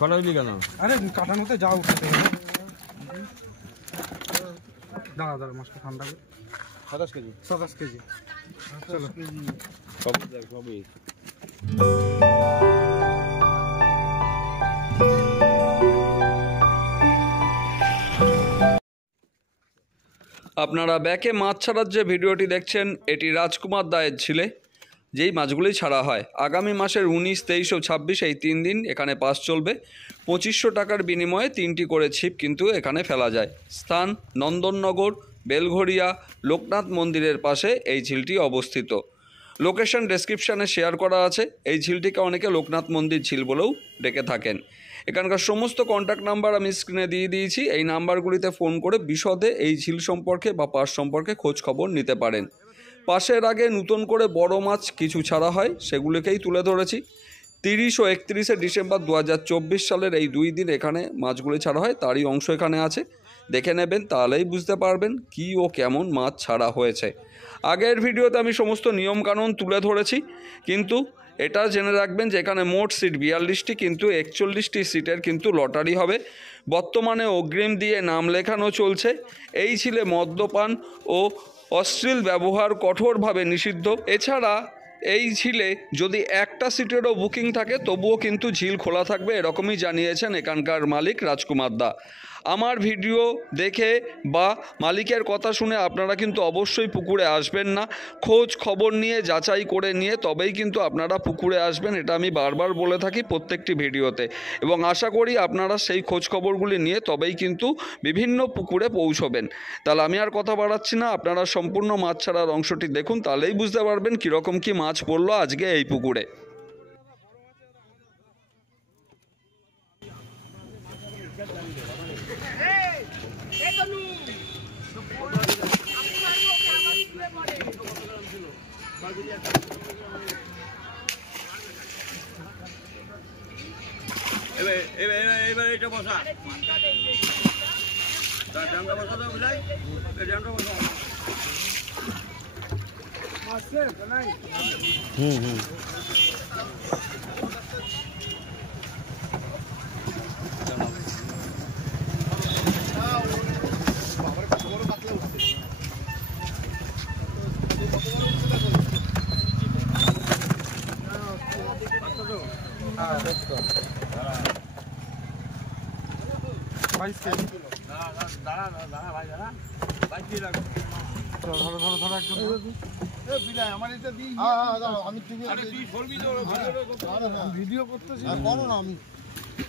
ফলাইলি কেন? আরে কাটানোতে যাও দাঁড়া দাঁড়া মাছটা ঠান্ডা 27 কেজি 27 কেজি চলো সবই আপনারা ব্যাকে মাছ ছাড়ার যে ভিডিওটি দেখছেন এটি রাজকুমার দায়ের ছিলে, যেই মাছগুলি ছাড়া হয়। আগামী মাসের 19, 23 ও 26 এই 3 দিন এখানে পাস চলবে। 2500 টাকার বিনিময়ে 3টি করে ছিপ কিন্তু এখানে ফেলা যায়। স্থান নন্দননগর, বেলঘরিয়া, লোকনাথ মন্দিরের পাশে এই ঝিলটি অবস্থিত। লোকেশন ডেসক্রিপশানে শেয়ার করা আছে। এই ঝিলটিকে অনেকে লোকনাথ মন্দির ঝিল বলেও ডেকে থাকেন। এখানকার সমস্ত কন্ট্যাক্ট নাম্বার আমি স্ক্রিনে দিয়ে দিয়েছি। এই নাম্বারগুলিতে ফোন করে বিশদে এই ঝিল সম্পর্কে বা পাস সম্পর্কে খোঁজ খবর নিতে পারেন। পাশের আগে নতুন করে বড় মাছ কিছু ছাড়া হয়, সেগুলিকেই তুলে ধরেছি। 30 ও 31শে ডিসেম্বর 2024 সালের এই 2 দিন এখানে মাছগুলি ছাড়া হয়, তারই অংশ এখানে আছে। দেখে নেবেন, তাহলেই বুঝতে পারবেন কী ও কেমন মাছ ছাড়া হয়েছে। আগের ভিডিওতে আমি সমস্ত নিয়মকানুন তুলে ধরেছি, কিন্তু এটা জেনে রাখবেন যে এখানে মোট সিট 42টি, কিন্তু 41টি সিটের কিন্তু লটারি হবে। বর্তমানে অগ্রিম দিয়ে নাম লেখানো চলছে। এই ছিলে মদ্যপান ও অশ্লীল ব্যবহার কঠোরভাবে নিষিদ্ধ। এছাড়া এই ঝিলে যদি একটা সিটেরও বুকিং থাকে তবুও কিন্তু ঝিল খোলা থাকবে, এরকমই জানিয়েছেন এখানকার মালিক রাজকুমার দা। আমার ভিডিও দেখে বা মালিকের কথা শুনে আপনারা কিন্তু অবশ্যই পুকুরে আসবেন না। খোঁজ খবর নিয়ে যাচাই করে নিয়ে তবেই কিন্তু আপনারা পুকুরে আসবেন, এটা আমি বারবার বলে থাকি প্রত্যেকটি ভিডিওতে, এবং আশা করি আপনারা সেই খোঁজ খবরগুলি নিয়ে তবেই কিন্তু বিভিন্ন পুকুরে পৌঁছবেন। তাহলে আমি আর কথা বাড়াচ্ছি না, আপনারা সম্পূর্ণ মাছ ছাড়ার অংশটি দেখুন, তাহলেই বুঝতে পারবেন কীরকম কী মাছ পড়লো আজকে এই পুকুরে। এবার এটা বসা ড্রামটা বসা তো বুঝাই, ড্রামটা বসা। ভিডিও করতেছি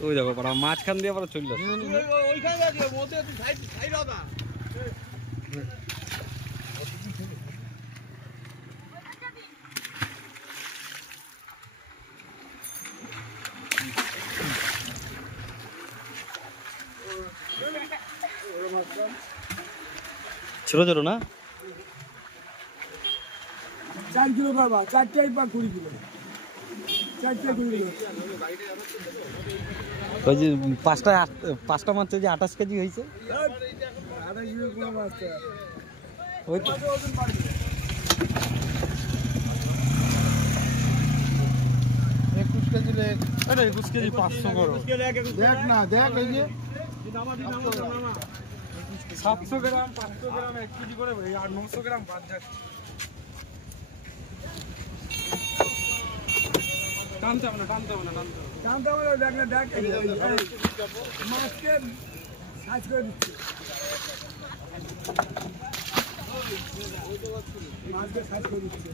ওই দেখো মাঝখান দিয়ে আবার চলে ছোট ছোট না 4 কিলো বাবা, 4টাই পা 20 কিলো, 4টাই 20 কিলো। ওই যে পাঁচটা মাছ যে 28 কেজি হয়েছে, 28 কিলো কোনো মাছ ওই তো 21 কেজি লেগ, আরে 21 কেজি 500 করো দেখ না, দেখ এই যে 700 গ্রাম 500 গ্রাম 1 কেজি করে 900 গ্রাম বাদ যাচ্ছে। টানতে হবে না দেখ না, দেখ মাছকে সাইজ করে দিচ্ছি, মাছকে সাইজ করে দিচ্ছি।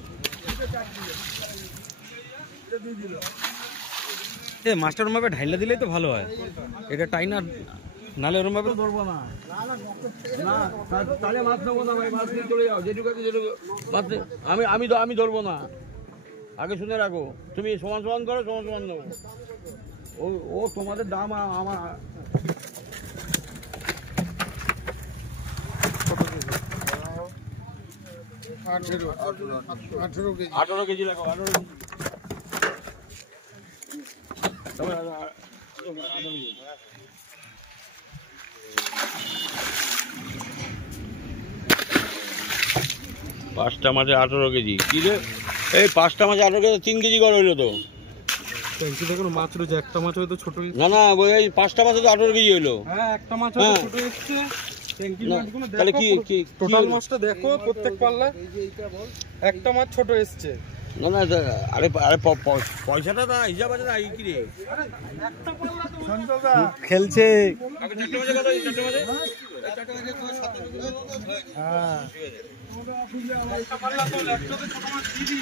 এটা 4 কিলো, এটা 2 কিলো। এই মাছটার মাপে ঢাইলা দিলেই তো ভালো হয়, এটা টাইনা নালে ওরম ভাবে ধরবো না। তাহলে মাছ নেবো না ভাই, মাছ নিয়ে চলে যাও, যেটুকু আমি ধরবো না। আগে শুনে রাখো, তুমি সমান সমান করো, সমান সমান নেবো। ও তোমাদের দাম আমার 18 কেজি লাগো, 18 কেজি। পাঁচটা মাছে 18 কেজি, কি রে? এই 5টা মাছে 18 কেজি, 3 কেজি করে হইলো তো। ট্যাঙ্কি দেখুন মাছ রয়েছে, একটা মাছ হয়তো ছোট। না না ওই 5টা মাছ তো 18 কেজি হলো। হ্যাঁ একটা মাছ হয়তো ছোট এসছে। ট্যাঙ্কি না, মাছগুলো তাহলে দেখো, কি টোটাল মাছটা দেখো প্রত্যেক পাল্লা একটা মাছ ছোট এসছে। না না আরে আরে পয়সাটা না হিসাব আছে না কি রে খেলছে। আগে 4টে বাজে কত 4টে বাজে হ্যাঁ একটা পাল্লা তো একটাতে ছোট মাছ দিয়ে দিই।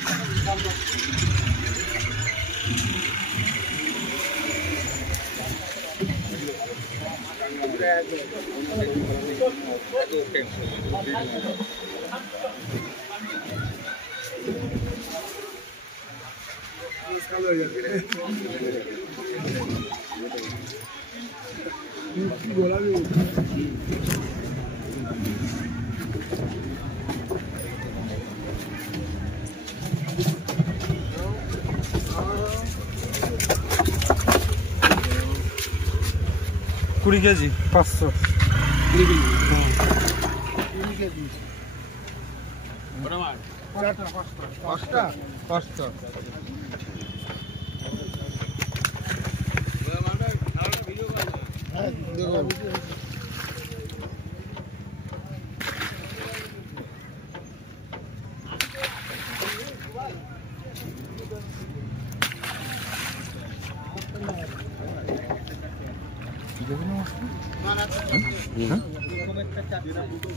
কুড়ি কেজি 500 পাঁচটা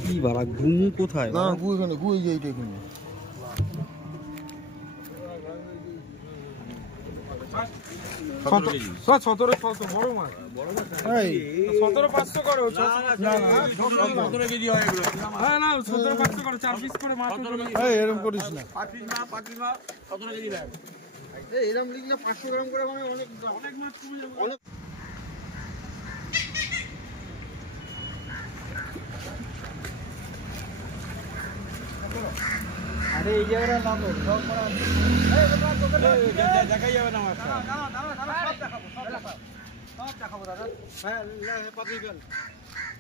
কি বাড়া ঘুমু কোথায়? না গু এখানে গু এই যে এইটা এখানে 17 বড় মাছ। এই 17,500 করো। না না 17 কেজি হয় এগুলো হ্যাঁ না 17,500 করো, 4 পিস করে মাছ উঠবে। এই এরকম করিস না। 5 পিস না 17 কেজি দেয়। এরকম লিখলে 500 গ্রাম করে মানে অনেক অনেক মাছ কমে যাবে। অনেক আরে এই জায়গাটা লাভ হবে সব করা আছে। দেখাই যাবে না মাছটা। সব দেখাবো দাদা। হ্যাঁ পাবি গেল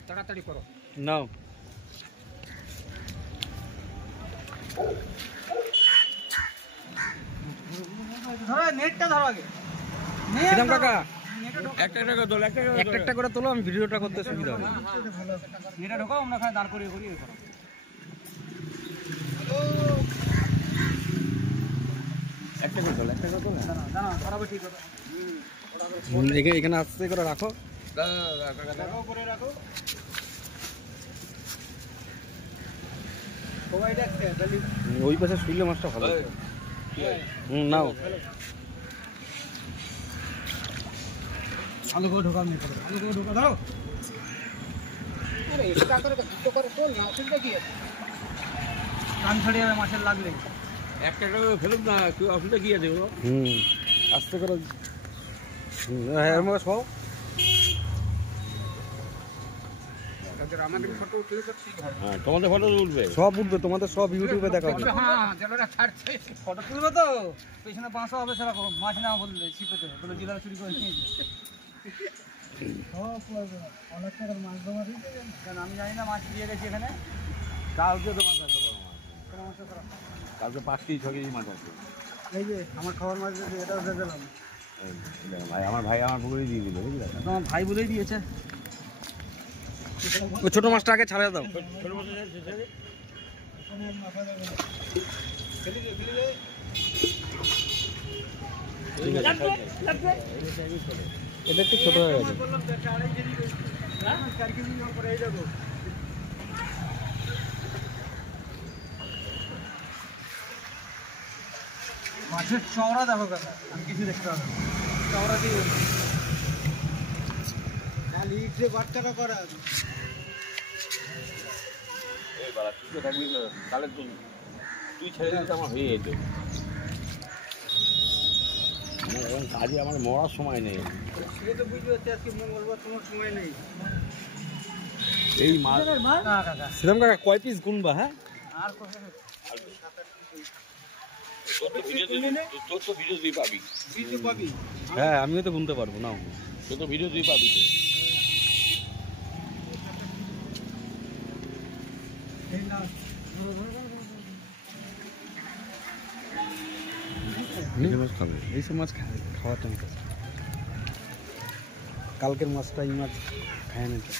তাড়াতাড়ি করো। নাও ধরো নেটটা ধরো আগে। সিদাম কাকা একটা করে তোল একটা একটা করে তোলো, আমি ভিডিওটা করতে সুবিধা হবে। নেটটা ঢোকাও, আমরা খালি দাঁড় করিয়ে করিয়ে করো। একটা করে তোল দাঁড়া ধরাবে ঠিক হবে। এখানে আস্তে করে রাখো। রাখো করে রাখো। সবাই দেখছে তাহলে ওই পাশে শুইলে মাছটা ভালো হতো। নাও আলু করে ঢোকাও, নেট করে আলু করে ঢোকা ধরো। আরে এটা করে দুটো করে তোল না, অসুবিধা কি আছে? কান ছড়িয়ে যাবে মাছের লাগলে। একটা করে ফেলুক না, কি অসুবিধা কি আছে ওগুলো? আস্তে করে। হ্যাঁ আমার সব আমাদের ফটো উঠলে তো ঠিক হবে। হ্যাঁ তোমাদের ফটো উঠবে। সব উঠবে, তোমাদের সব ইউটিউবে দেখাবে। হ্যাঁ জেলারা ছাড়ছে ফটো তুলবে তো পেছনে বাঁশও হবে সেরকম মাছ না বললে ছিপেতে বলে জেলারা চুরি করে নিয়েছে। অনেক টাকার মাছ ধরা দিয়েছে, কারণ আমি জানি না মাছ দিয়ে গেছি এখানে। কালকে তো মাছ আছে বড় মাছ। কালকে 5 কেজি 6 কেজি মাছ আছে। এই যে আমার খাবার মাছ দিয়েছে, এটাও দিয়ে দিলাম। ভাই আমার পুকুরে দিয়ে দিল বুঝলে। তোমার ভাই বলেই দিয়েছে। ওই ছোট মাছটা আগে ছাড়া দাও। এটা একটু ছোট হয়ে গেছে। মাছের চওড়া দেখো কাকা, আমি কিছু দেখতে হবে চওড়া দিয়ে ইট যে বাচ্চাটা করা তাহলে তুই ছেড়ে দিতে আমার হয়ে যেত। এখন কাজে আমার মরার সময় নেই। সে তো বুঝতে পারছি আজকে মঙ্গলবার, তোমার সময় নেই। এই মাছ না কাকা সিদাম কাকা কয় পিস গুনবা? হ্যাঁ আর কোথায় তোর তো ভিডিও তুই পাবি। বিজু পাবি। হ্যাঁ আমিও তো গুনতে পারবো না। তোর তো ভিডিও তুই পাবি তো। ইলিশ মাছ খাবে, এইসব মাছ খাওয়ার টাইম আছে। কালকের মাছটা এই মাছ খায় না তো।